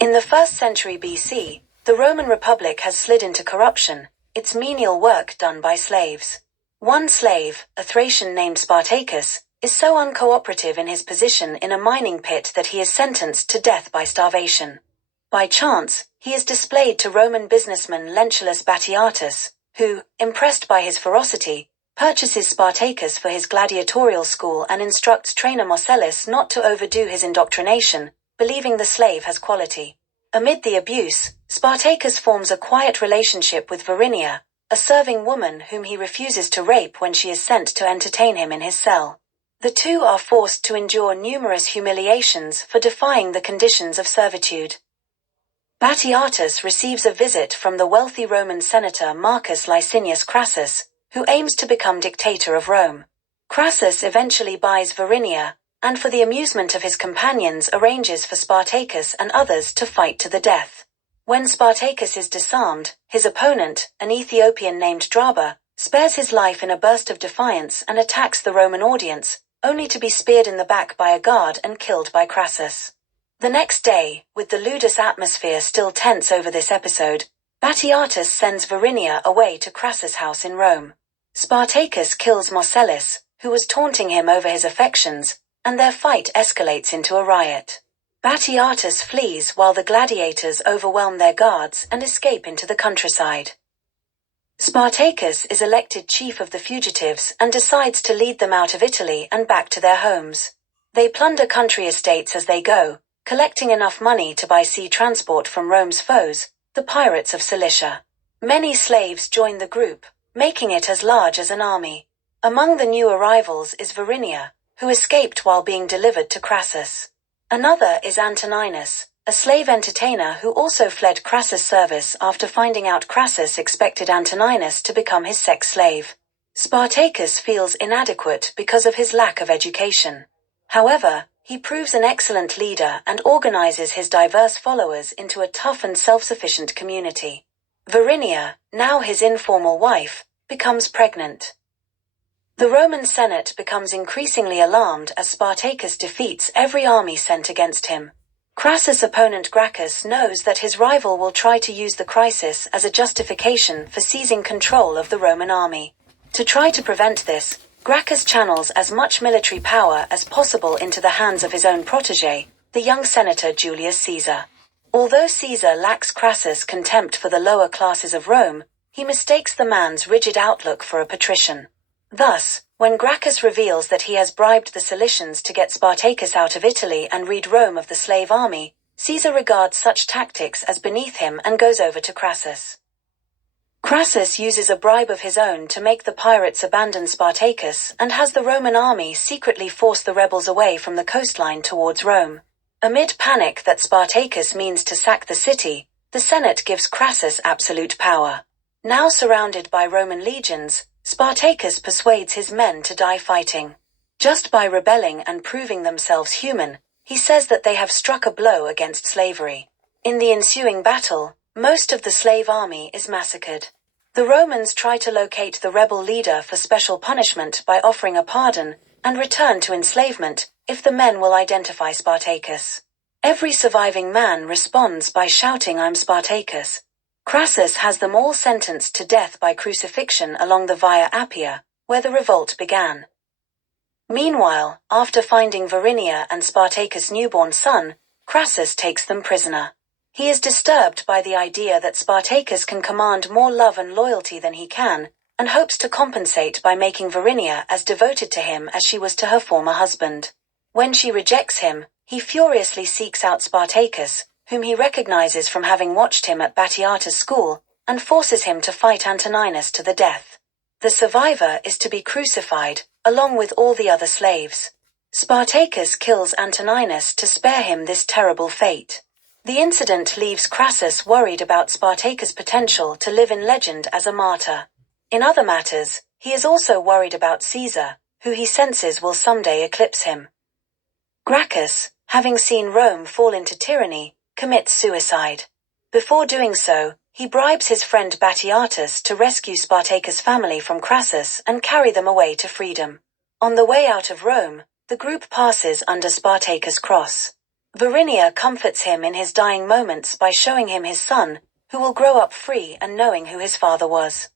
In the 1st century BC, the Roman Republic has slid into corruption, its menial work done by slaves. One slave, a Thracian named Spartacus, is so uncooperative in his position in a mining pit that he is sentenced to death by starvation. By chance, he is displayed to Roman businessman Lentulus Batiatus, who, impressed by his ferocity, purchases Spartacus for his gladiatorial school and instructs trainer Marcellus not to overdo his indoctrination, believing the slave has quality. Amid the abuse, Spartacus forms a quiet relationship with Varinia, a serving woman whom he refuses to rape when she is sent to entertain him in his cell. The two are forced to endure numerous humiliations for defying the conditions of servitude. Batiatus receives a visit from the wealthy Roman senator Marcus Licinius Crassus, who aims to become dictator of Rome. Crassus eventually buys Varinia, and for the amusement of his companions arranges for Spartacus and others to fight to the death. When Spartacus is disarmed, his opponent, an Ethiopian named Draba, spares his life in a burst of defiance and attacks the Roman audience, only to be speared in the back by a guard and killed by Crassus. The next day, with the ludus atmosphere still tense over this episode, Batiatus sends Varinia away to Crassus' house in Rome. Spartacus kills Marcellus, who was taunting him over his affections, and their fight escalates into a riot. Batiatus flees while the gladiators overwhelm their guards and escape into the countryside. Spartacus is elected chief of the fugitives and decides to lead them out of Italy and back to their homes. They plunder country estates as they go, collecting enough money to buy sea transport from Rome's foes, the pirates of Cilicia. Many slaves join the group, making it as large as an army. Among the new arrivals is Varinia, who escaped while being delivered to Crassus. Another is Antoninus, a slave entertainer who also fled Crassus' service after finding out Crassus expected Antoninus to become his sex slave. Spartacus feels inadequate because of his lack of education. However, he proves an excellent leader and organizes his diverse followers into a tough and self-sufficient community. Varinia, now his informal wife, becomes pregnant. The Roman Senate becomes increasingly alarmed as Spartacus defeats every army sent against him. Crassus' opponent Gracchus knows that his rival will try to use the crisis as a justification for seizing control of the Roman army. To try to prevent this, Gracchus channels as much military power as possible into the hands of his own protege, the young senator Julius Caesar. Although Caesar lacks Crassus' contempt for the lower classes of Rome, he mistakes the man's rigid outlook for a patrician. Thus, when Gracchus reveals that he has bribed the Cilicians to get Spartacus out of Italy and rid Rome of the slave army, Caesar regards such tactics as beneath him and goes over to Crassus. Crassus uses a bribe of his own to make the pirates abandon Spartacus and has the Roman army secretly force the rebels away from the coastline towards Rome. Amid panic that Spartacus means to sack the city, the Senate gives Crassus absolute power. Now surrounded by Roman legions, Spartacus persuades his men to die fighting. Just by rebelling and proving themselves human, he says that they have struck a blow against slavery. In the ensuing battle, most of the slave army is massacred. The Romans try to locate the rebel leader for special punishment by offering a pardon and return to enslavement if the men will identify Spartacus. Every surviving man responds by shouting, "I'm Spartacus." Crassus has them all sentenced to death by crucifixion along the Via Appia, where the revolt began. Meanwhile, after finding Varinia and Spartacus' newborn son, Crassus takes them prisoner. He is disturbed by the idea that Spartacus can command more love and loyalty than he can, and hopes to compensate by making Varinia as devoted to him as she was to her former husband. When she rejects him, he furiously seeks out Spartacus, whom he recognizes from having watched him at Batiatus' school, and forces him to fight Antoninus to the death. The survivor is to be crucified, along with all the other slaves. Spartacus kills Antoninus to spare him this terrible fate. The incident leaves Crassus worried about Spartacus' potential to live in legend as a martyr. In other matters, he is also worried about Caesar, who he senses will someday eclipse him. Gracchus, having seen Rome fall into tyranny, commits suicide. Before doing so, he bribes his friend Batiatus to rescue Spartacus' family from Crassus and carry them away to freedom. On the way out of Rome, the group passes under Spartacus' cross. Varinia comforts him in his dying moments by showing him his son, who will grow up free and knowing who his father was.